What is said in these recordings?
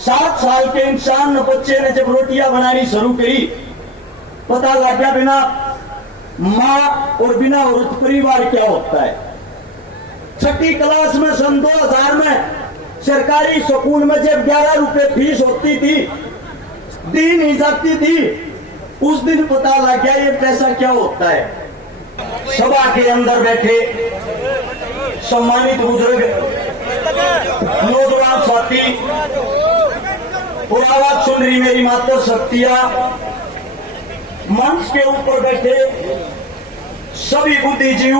7 साल के इंसान बच्चे ने जब रोटियां बनानी शुरू करी, पता लग गया बिना माँ और बिना औरत परिवार क्या होता है। 6ठी क्लास में सन 2000 में सरकारी स्कूल में जब 11 रुपए फीस होती थी, दी नहीं जाती थी, उस दिन पता लग गया ये पैसा क्या होता है। सभा के अंदर बैठे सम्मानित बुजुर्ग, नौजवान साथी और आवाज सुन रही मेरी माता शक्तियां, मंच के ऊपर बैठे सभी बुद्धिजीव,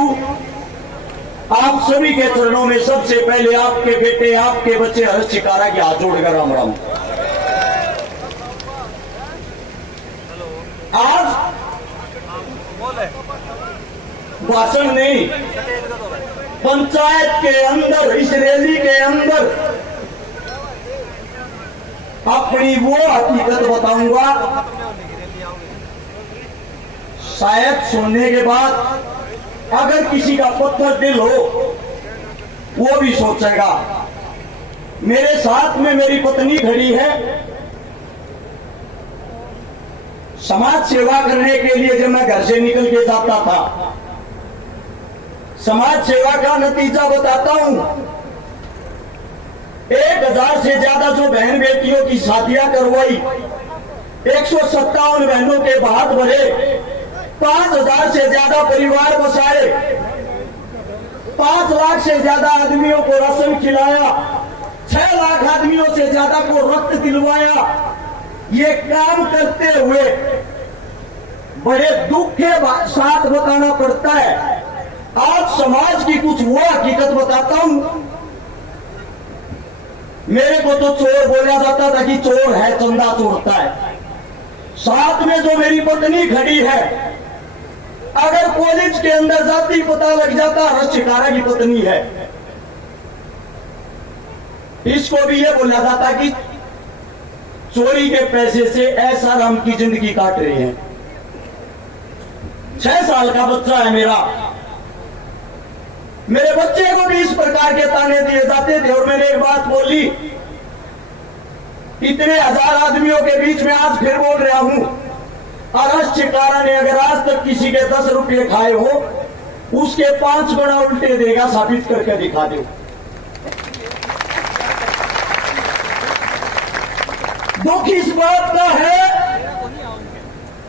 आप सभी के चरणों में सबसे पहले आपके बेटे, आपके बच्चे हर्ष चिकारा के हाथ जोड़कर राम राम। आज भाषण नहीं, पंचायत के अंदर, इस रैली के अंदर अपनी वो हकीकत बताऊंगा, शायद सुनने के बाद अगर किसी का पत्थर दिल हो वो भी सोचेगा। मेरे साथ में मेरी पत्नी खड़ी है। समाज सेवा करने के लिए जब मैं घर से निकल के जाता था, समाज सेवा का नतीजा बताता हूं, 1000 से ज्यादा जो बहन बेटियों की शादियां करवाई, 157 बहनों के भात भरे, 5000 से ज्यादा परिवार बसाए, 5 लाख से ज्यादा आदमियों को राशन खिलाया, 6 लाख आदमियों से ज्यादा को रक्त दिलवाया। ये काम करते हुए बड़े दुख के साथ बताना पड़ता है। आज समाज की कुछ वो हकीकत बताता हूं। मेरे को तो चोर बोला जाता था कि चोर है, चंदा चोरता है। साथ में जो मेरी पत्नी खड़ी है, अगर कॉलेज के अंदर जाती पता लग जाता हर्ष चिकारा की पत्नी है। इसको भी ये बोला जाता कि चोरी के पैसे से ऐसा राम की जिंदगी काट रहे हैं। 6 साल का बच्चा है मेरा, मेरे बच्चे को भी इस प्रकार के ताने दिए जाते थे। और मैंने एक बात बोली, इतने 1000 आदमियों के बीच में आज फिर बोल रहा हूं, हर्ष चिकारा ने अगर आज तक किसी के 10 रुपये खाए हो, उसके 5 गुना उल्टे देगा, साबित करके दिखा दो। दुख इस बात का है,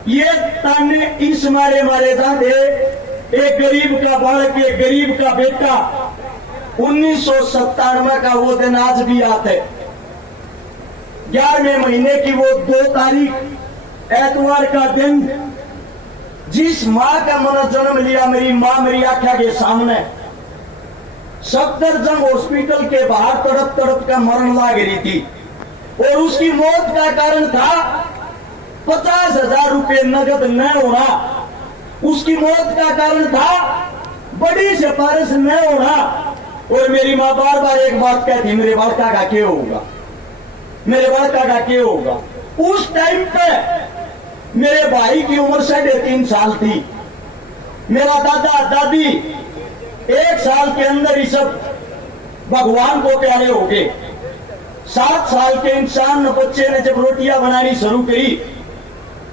ये ताने इस मारे जाते। एक गरीब का बालक, एक गरीब का बेटा, 1997 का वो दिन आज भी याद है। 11वें महीने की वो 2 तारीख एतवार का दिन, जिस मां का मैंने जन्म लिया, मेरी मां मेरी आंखों के सामने सफदरजंग हॉस्पिटल के बाहर तड़प तड़प का मरण लाग रही थी। और उसकी मौत का कारण था 50,000 रुपये नगद न होना। उसकी मौत का कारण था बड़ी सिफारिश न होना। और मेरी मां बार बार एक बात कहती, मेरे बालका का क्या होगा, मेरे बालका का क्या होगा। उस टाइम पे मेरे भाई की उम्र 3.5 साल थी। मेरा दादा दादी 1 साल के अंदर ही सब भगवान को प्यारे हो गए। 7 साल के इंसान बच्चे ने जब रोटियां बनानी शुरू करी,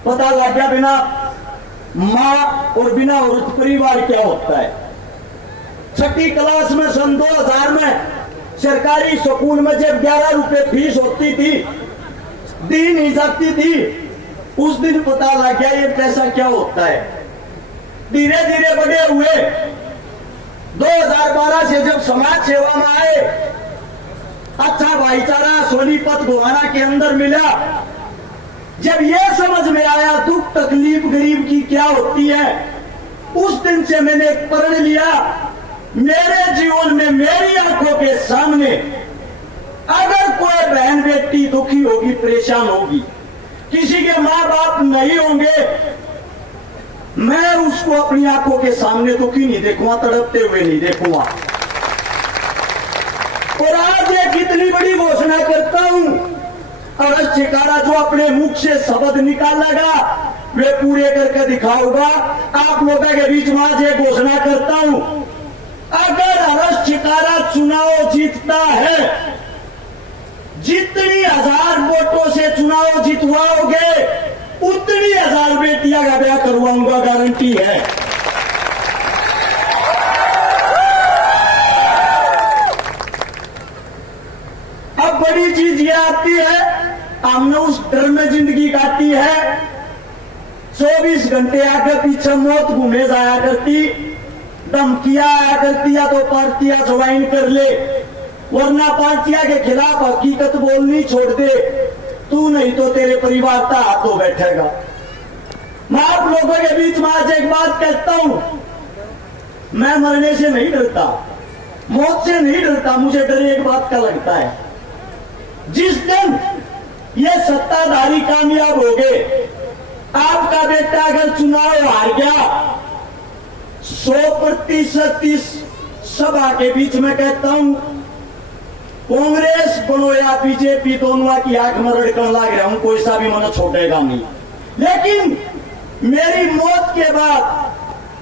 पता लग गया बिना माँ और बिना औरत परिवार क्या होता है। 6ठी क्लास में सन 2000 में सरकारी स्कूल में जब 11 रुपए फीस होती थी, दी नहीं जाती थी, उस दिन पता लग गया ये पैसा क्या होता है। धीरे धीरे बड़े हुए, 2012 से जब समाज सेवा में आए, अच्छा भाईचारा सोनीपत गोहाना के अंदर मिला। जब यह समझ में आया दुख तकलीफ गरीब की क्या होती है, उस दिन से मैंने प्रण लिया, मेरे जीवन में मेरी आंखों के सामने अगर कोई बहन बेटी दुखी होगी, परेशान होगी, किसी के माँ बाप नहीं होंगे, मैं उसको अपनी आंखों के सामने दुखी नहीं देखूंगा, तड़पते हुए नहीं देखूंगा। और आज एक इतनी बड़ी घोषणा करता हूं, हर्ष चिकारा जो अपने मुख से शब्द निकालेगा वे पूरे करके दिखाऊंगा। आप लोगों के बीच में आज एक घोषणा करता हूं, अगर हर्ष चिकारा चुनाव जीतता है, जितनी 1000 वोटों से चुनाव जितवाओगे उतनी 1000 बेटियां का ब्याह करवाऊंगा, गारंटी है। अब बड़ी चीज ये आती है, हमने उस डर में जिंदगी काटी है। 24 घंटे आगे पीछे मौत घूमे जाया करती, धमकियां आया करती, या तो पार्टियां ज्वाइन कर ले, वरना पार्टियां के खिलाफ हकीकत बोलनी छोड़ दे, तू नहीं तो तेरे परिवार का हाथ धो बैठेगा। मैं आप लोगों के बीच में आज एक बात कहता हूं, मैं मरने से नहीं डरता, मौत से नहीं डरता, मुझे डर एक बात का लगता है, जिस दिन ये सत्ताधारी कामयाब हो गए, आपका बेटा अगर चुनाव हार गया, 100% इस सभा के बीच में कहता हूं, कांग्रेस बनो या बीजेपी, दोनों की आंख में रड़कन लग रहा हूं, कोई सा भी मन छोड़ेगा नहीं। लेकिन मेरी मौत के बाद,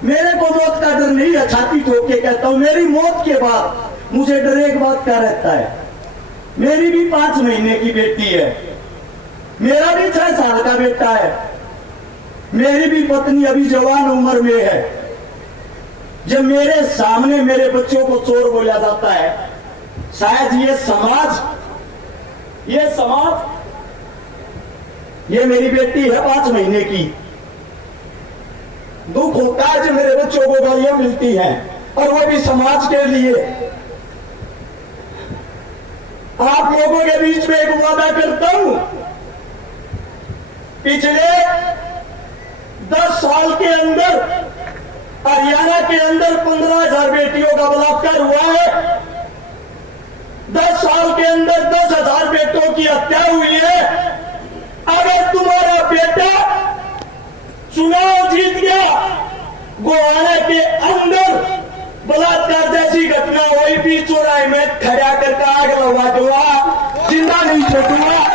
मेरे को मौत का डर नहीं है, छाती ठोक के कहता हूं, मेरी मौत के बाद मुझे डर एक बात का रहता है, मेरी भी 5 महीने की बेटी है, मेरा भी 6 साल का बेटा है, मेरी भी पत्नी अभी जवान उम्र में है। जब मेरे सामने मेरे बच्चों को चोर बोला जाता है, शायद ये मेरी बेटी है 5 महीने की, दुख होता है जब मेरे बच्चों को गालियां मिलती हैं, और वो भी समाज के लिए। आप लोगों के बीच में एक वादा करता हूं, पिछले 10 साल के अंदर हरियाणा के अंदर 15,000 बेटियों का बलात्कार हुआ है, 10 साल के अंदर 10,000 बेटों की हत्या हुई है। अगर तुम्हारा बेटा चुनाव जीत गया, गोहाना के अंदर बलात्कार जैसी घटना हुई भी, चौराहे में खड़ा करके आग लगा दूंगा, जिंदा नहीं छोड़ूंगा।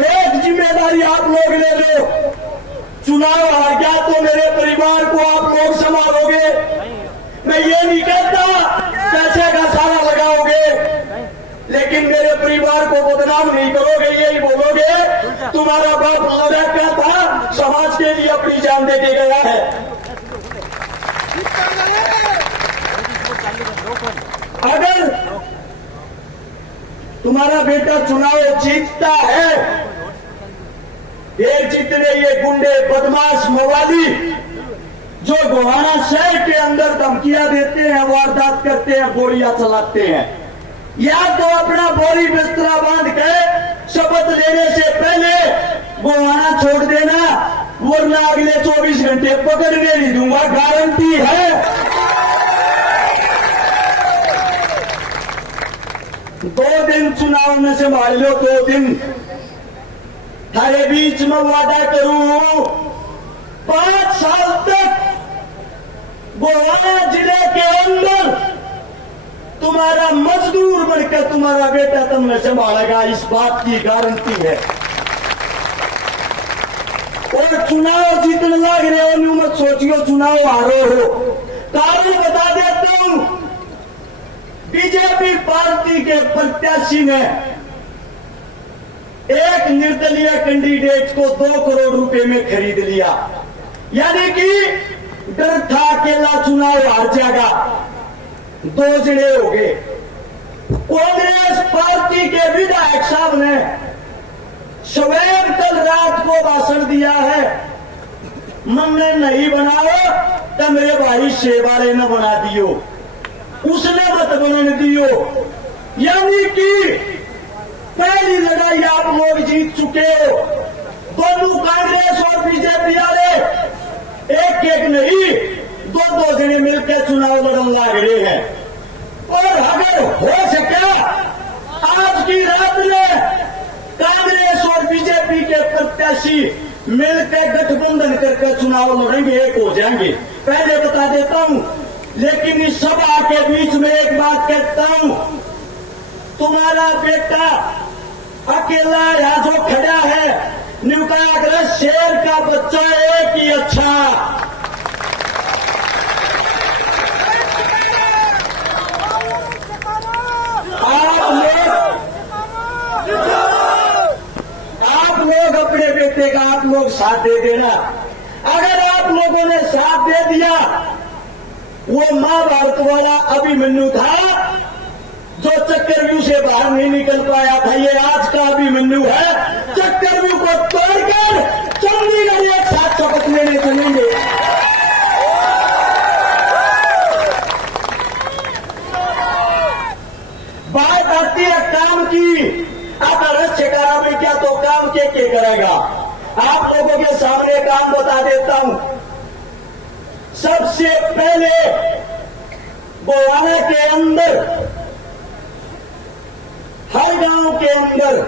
एक जिम्मेदारी आप लोग ले लो, चुनाव हार गया तो मेरे परिवार को आप लोग संभालोगे। मैं ये नहीं कहता पैसे का सारा लगाओगे, लेकिन मेरे परिवार को बदनाम नहीं करोगे, यही बोलोगे तुम्हारा बाप लड़का था, समाज के लिए अपनी जान दे के गया है। अगर तुम्हारा बेटा चुनाव जीतता है, ये जितने ये गुंडे बदमाश मवाली जो गोहाना शहर के अंदर धमकियां देते हैं, वारदात करते हैं, गोलियां चलाते हैं, या तो अपना बोरी बिस्तरा बांध के शपथ लेने से पहले गोहाना छोड़ देना, वरना अगले 24 घंटे पकड़ने नहीं दूंगा, गारंटी है। 2 दिन चुनाव में संभाल लो, 2 दिन थारे बीच में वादा करूं, 5 साल तक गोहाना जिले के अंदर तुम्हारा मजदूर बनकर तुम्हारा बेटा तुमने संभालेगा, इस बात की गारंटी है। और चुनाव जीतने लग रहे हो, न्यू मत सोचियो चुनाव हारो हो। कारण बता देता हूं, बीजेपी पार्टी के प्रत्याशी ने एक निर्दलीय कैंडिडेट को 2 करोड़ रुपए में खरीद लिया, यानी कि डर था अकेला चुनाव हार जाएगा, 2 जने हो गए। कांग्रेस पार्टी के विधायक साहब ने स्वयं कल रात को भाषण दिया है, हमने नहीं बनाओ तो मेरे भाई शेवाले ने बना दियो, उसने मत बनने दियो। यानी कि पहली लड़ाई आप लोग जीत चुके हो। दोनों कांग्रेस और बीजेपी वाले एक नहीं, 2 जने मिलकर चुनाव लड़ने लग रहे हैं। और अगर हो सके आज की रात में कांग्रेस और बीजेपी के प्रत्याशी मिलकर गठबंधन करके चुनाव लड़ेंगे, एक हो जाएंगे, पहले बता देता हूं। लेकिन इस सभा के बीच में एक बात कहता हूं, तुम्हारा बेटा अकेला यहां जो खड़ा है, न्यूकाग्रह शेर का बच्चा एक ही अच्छा। साथ दे देना। अगर आप लोगों ने साथ दे दिया, वो महाभारत वाला अभिमन्यु था जो चक्रव्यूह से बाहर नहीं निकल पाया था, ये आज का अभिमन्यु है। चक्रव्यूह को तोड़कर चंडीगढ़ एक साथ शपथ लेने चलेंगे। बात आती है काम की। आप अरस्य करा में क्या तो काम के करेगा। आप लोगों के सामने काम बता देता हूं। सबसे पहले गोवाना के अंदर, हर गांव के अंदर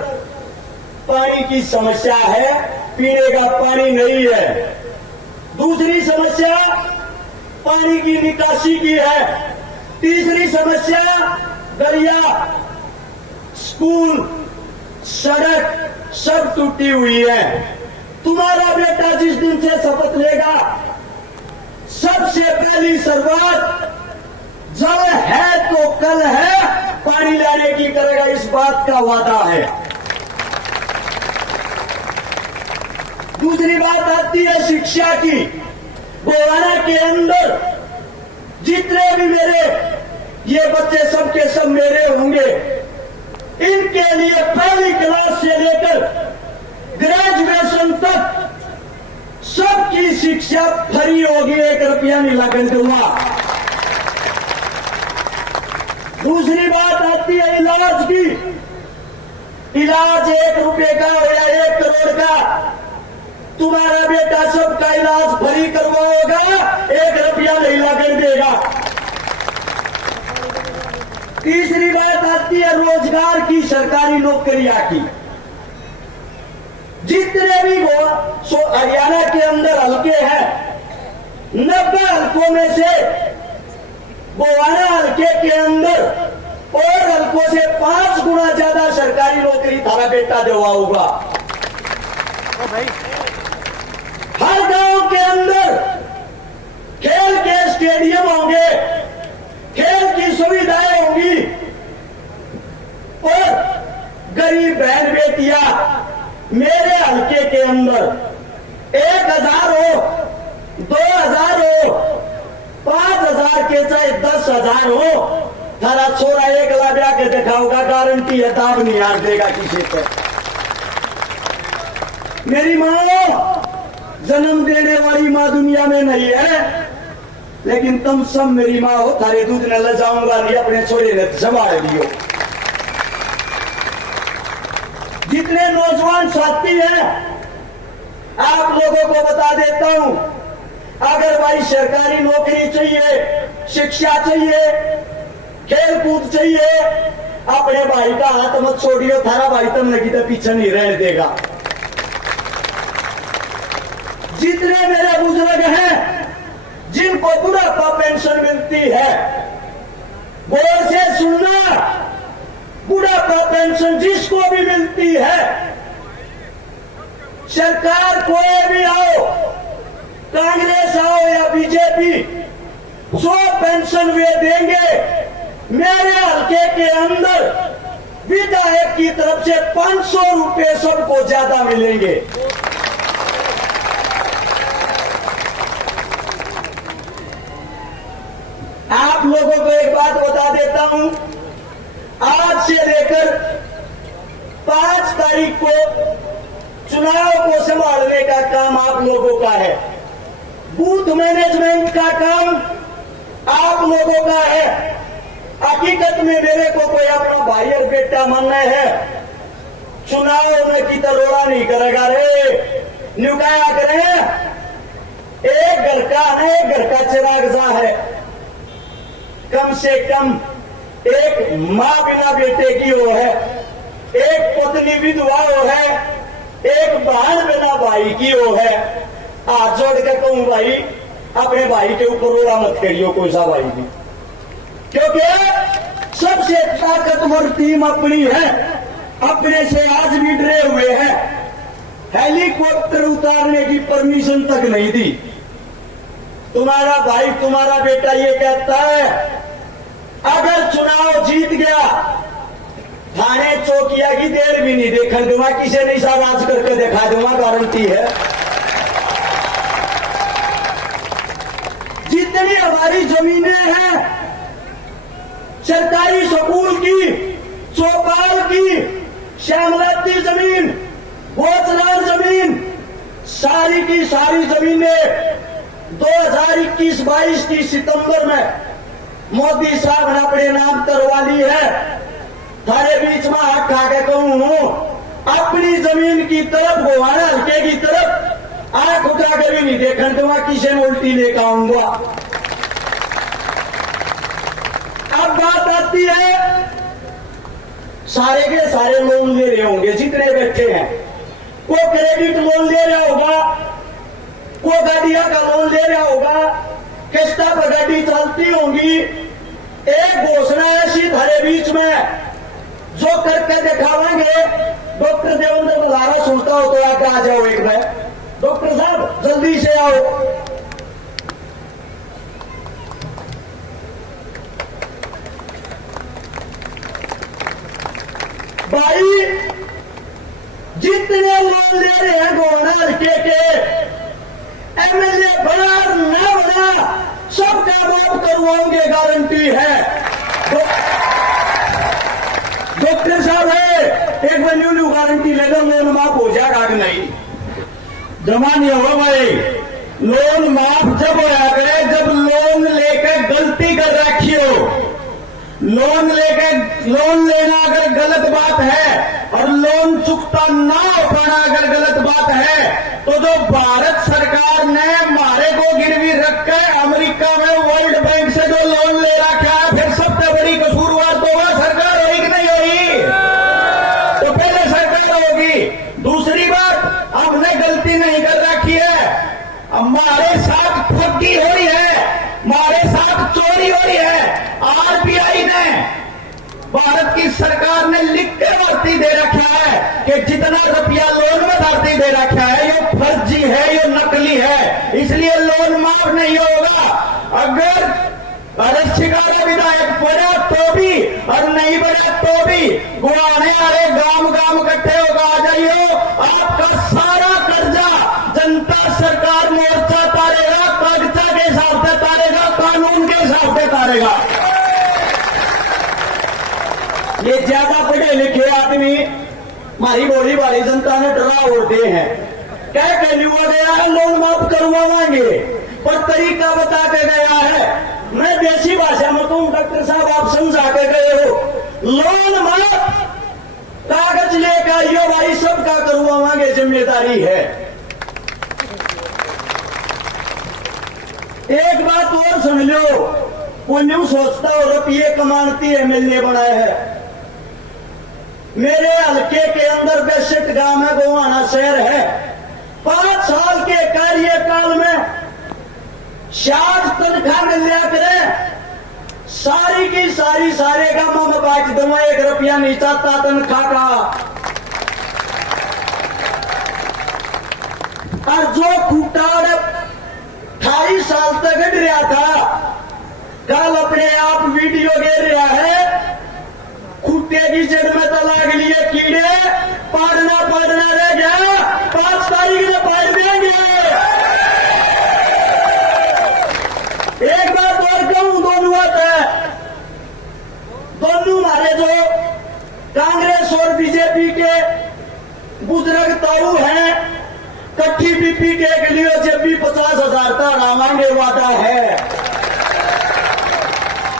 पानी की समस्या है, पीने का पानी नहीं है। दूसरी समस्या पानी की निकासी की है। तीसरी समस्या दरिया, स्कूल, सड़क सब टूटी हुई है। तुम्हारा बेटा जिस दिन से शपथ लेगा, सबसे पहली शुरुआत जल है तो कल है, पानी लाने की करेगा, इस बात का वादा है। दूसरी बात आती है शिक्षा की। गोवाना के अंदर जितने भी मेरे ये बच्चे सबके सब मेरे होंगे, इनके लिए पहली क्लास से लेकर ग्रेजुएशन तक सबकी शिक्षा फ्री होगी, 1 रुपया नहीं लगन दूंगा। दूसरी बात आती है इलाज की। इलाज 1 रुपये का हो या 1 करोड़ का, तुम्हारा बेटा सबका इलाज फ्री करवाएगा, 1 रुपया नहीं लगन देगा। तीसरी बात आती है रोजगार की, सरकारी नौकरियां की। जितने भी हरियाणा के अंदर हल्के हैं, 90 हल्कों में से गोवाना हल्के के अंदर और हल्कों से 5 गुना ज्यादा सरकारी नौकरी थारा बेटा देवा होगा। हर गांव के अंदर खेल के स्टेडियम होंगे, खेल की सुविधाएं होंगी और गरीब बहन बेटियां मेरे हल्के के अंदर 1000 हो, 2000 हो, 5000 के चाहे 10,000 हो, थारा छोरा 1 लाख ब्याह के दिखाऊंगा, गारंटी है, दाब नहीं हार देगा किसी पे। मेरी मां जन्म देने वाली मां दुनिया में नहीं है, लेकिन तुम सब मेरी मां हो, थारे दूध न ले जाऊंगा नहीं, अपने छोरे ने संभाल लियो। जितने नौजवान साथी हैं, आप लोगों को बता देता हूं, अगर भाई सरकारी नौकरी चाहिए, शिक्षा चाहिए, खेल कूद चाहिए, अपने भाई का हाथ मत छोड़ियो, थारा भाई तुम लगी तो पीछे नहीं रहने देगा। जितने मेरे बुजुर्ग हैं जिनको बुढ़ापा पेंशन मिलती है, गौर से सुनना, बुढ़ापा पेंशन जिसको भी मिलती है, सरकार कोई भी आओ, कांग्रेस आओ या बीजेपी, जो पेंशन वे देंगे, मेरे हल्के के अंदर विधायक की तरफ से 500 रुपए सबको ज्यादा मिलेंगे। आप लोगों को एक बात बता देता हूं, आज से लेकर 5 तारीख को चुनाव को संभालने का काम आप लोगों का है। बूथ मैनेजमेंट का काम आप लोगों का है। हकीकत में मेरे को कोई अपना भाई और बेटा मानना है, चुनाव में की तरोड़ा नहीं करेगा रे, न्यूकाया करे। एक घर का है, एक घर का चिराग जा है, कम से कम एक मां बिना बेटे की वो है, एक पत्नी विधवा वो है, एक बहन बिना भाई की वो है। हाथ जोड़ के कहूं भाई, अपने भाई के ऊपर रोड़ा मत खेलियो कोई सा भाई भी, क्योंकि सबसे ताकतवर टीम अपनी है, अपने से आज भी डरे हुए हैं। हेलीकॉप्टर उतारने की परमिशन तक नहीं दी। तुम्हारा भाई, तुम्हारा बेटा ये कहता है, अगर चुनाव जीत गया, थाने चौकिया की देर भी नहीं देखने दूंगा, किसी नहीं सा राज करके दिखा दूंगा, गारंटी है। जितनी हमारी जमीनें हैं, सरकारी स्कूल की, चौपाल की, श्यामलाती जमीन, भोजलाल जमीन, सारी की सारी जमीनें 2021-22 की सितंबर में मोदी साहब ने अपने नाम करवा ली है। थारे बीच में हाथ खा के कहूं, अपनी जमीन की तरफ, गोवाना हल्के की तरफ आंख उठा के भी नहीं देखने तो वहां किसे में उल्टी लेकर आऊंगा। अब बात आती है, सारे के सारे लोन ले रहे होंगे जितने बैठे हैं। कोई क्रेडिट लोन ले रहा होगा, कोई गाड़िया का लोन ले रहा होगा, किस्ता पर गाड़ी चलती होंगी। एक घोषणा ऐसी थारे बीच में जो करके दिखावेंगे। डॉक्टर देवेंद्र बुलारा सुनता हो तो आप आ जाओ एक बार। डॉक्टर साहब जल्दी से आओ। भाई जितने लोन ले रहे हैं गोवाना हल्के के, एमएलए बना न बना सबका माफ करवाओगे, गारंटी है। डॉक्टर साहब है, एक बार न्यू गारंटी लेगा लोन माफ हो जाएगा कि नहीं? जमा नहीं होगा भाई। लोन माफ जब होया करे जब लोन लेकर गलती कर रखी हो। लोन लेना अगर गलत बात है और लोन चुकता ना हो पाना अगर गलत बात है, तो जो भारत सरकार ने हमारे को गिरवी रखकर अमेरिका में वर्ल्ड बैंक से जो लोन ले रखा है, फिर सबसे बड़ी कसूरवार तो वह सरकार होगी कि नहीं होगी? तो पहले सरकार होगी। दूसरी बात, हमने गलती नहीं कर रखी है, हमारे साथ ठगी हो रही है, हमारे साथ चोरी हो रही है। आरबीआई ने, भारत की सरकार ने लिख के भर्ती दे रखा है कि जितना रुपया लोन में भर्ती दे रखा है ये फर्जी है, ये नकली है, इसलिए लोन माफ नहीं होगा। अगर शिकारा विधायक बना तो भी और नहीं बना तो भी गुआने वाले गांव इकट्ठे होगा आ जाइए। आपका सारा कर्जा जनता सरकार मोर्चा तारेगा, कागजा के हिसाब से तारेगा, कानून के हिसाब से तारेगा। ये ज्यादा पढ़े लिखे आदमी हमारी बोली वाली जनता ने डरा उड़ते हैं। क्या कहलुआ गया है लोन माफ करवाएंगे, पर तरीका बता के गया है। मैं देसी भाषा में कहूं, डॉक्टर साहब आप समझा के गए हो। लोन माफ, कागज लेकर आइयो भाई, सबका करवाएंगे, जिम्मेदारी है। एक बात और सुन लो, वो न्यू सोचता हो रुपये कमाती एमएलए बनाए है। मेरे हल्के के अंदर बेसेट गांव में गोवाना शहर है। 5 साल के कार्यकाल में शाज तनख्वाह मिल लिया करे, सारी की सारी सारे गांवों में बांट दूंगा, 1 रुपया नहीं चाहता तनख्वाह का। और जो खूटाड़ 28 साल तक गढ़ रहा था, कल अपने आप वीडियो गिर रहा है, खूटे की जड़ में तो लाग लिए कीड़े, पाड़ना रह गया, 5 तारीख में पाड़ देंगे। एक बात और कहूं, दोनों हमारे जो कांग्रेस और बीजेपी के बुजुर्ग ताऊ हैं, कट्ठी बीपी के लिए जब भी 50,000 का रामांगे वादा है।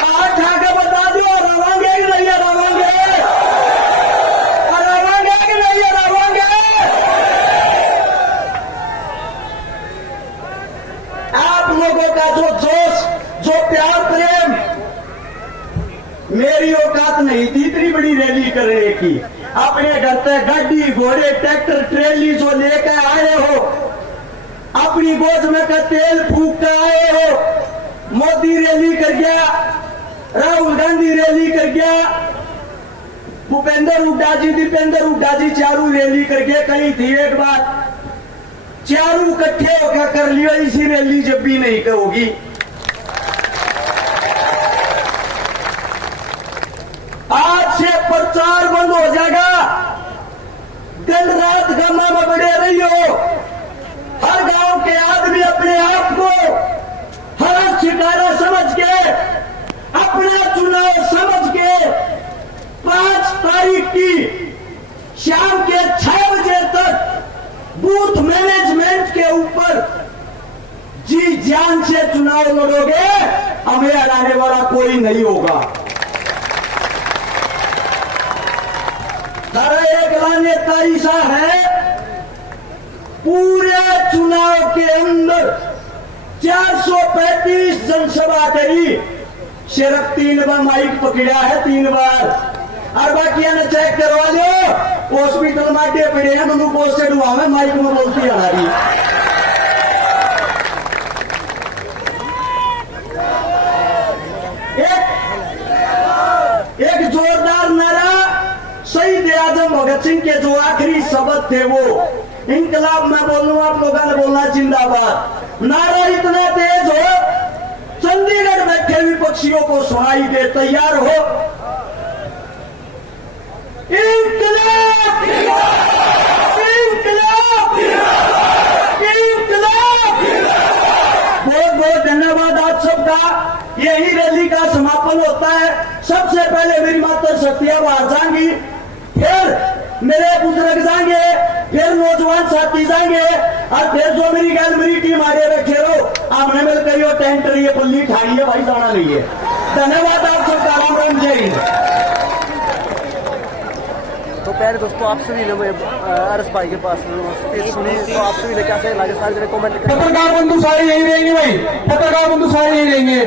आज आके बता दो रामांगे कि नहीं रामांगे, रामांगे कि नहीं रामांगे। आप लोगों का जो जोश, जो प्यार प्रेम, मेरी औकात नहीं थी इतनी बड़ी रैली करने की। अपने घर पे गाड़ी घोड़े ट्रैक्टर ट्रेली जो लेकर आए हो, अपनी गोद में का तेल फूक कर आए हो। मोदी रैली कर गया, राहुल गांधी रैली कर गया, भूपेंद्र हुड्डा जी, दीपेंद्र हुड्डा जी चारों रैली करके कही थी। एक बात चारों इकट्ठे होकर कर लियो, इसी रैली जब भी नहीं करोगी। आज से प्रचार बंद हो जाएगा। दिन रात गमा में बड़े रही हो। हर गांव के आदमी अपने आप को हर शिकार चुनाव लड़ोगे, हमें हराने वाला कोई नहीं होगा। हर एक नेता ऐसा है, पूरे चुनाव के अंदर 435 जनसभा करी, सिर्फ 3 बार माइक पकड़ा है, 3 बार। और बाकी ने चेक करवा लो, हॉस्पिटल माटे पड़े हैं, मनु पोस्टेड हुआ है, माइक में बोलती आ रही। एक जोरदार नारा शहीद आजम भगत सिंह के जो आखिरी शब्द थे वो, इनकलाब मैं बोलूं, आप लोगों ने बोलना जिंदाबाद। नारा इतना तेज हो, चंडीगढ़ बैठे विपक्षियों को सुनाई दे, तैयार हो? इंकलाब, इंकलाब, इंकलाब। बहुत बहुत धन्यवाद आप सबका। यही रैली का समापन होता है। सबसे पहले मेरी माता शक्तियां बाहर जाएंगी, फिर मेरे बुजुर्ग जाएंगे, फिर नौजवान साथी जाएंगे, और फिर जो मेरी गैलरी टीम आगे रखे रहो, आपने मिल करियो टेंट रही है, पल्ली ठाड़ी है, भाई जाना नहीं है। धन्यवाद आप सबका। राम राम, जय हिंद। तो प्यारे दोस्तों, आप सभी लोग अरस भाई के पास सुनी, तो आप सभी लोग कैसे लगे सारे जगह कमेंट करें। पत्रकार बंधु सारे यही रहेंगे भाई, पत्रकार बंधु सारे यही रहेंगे।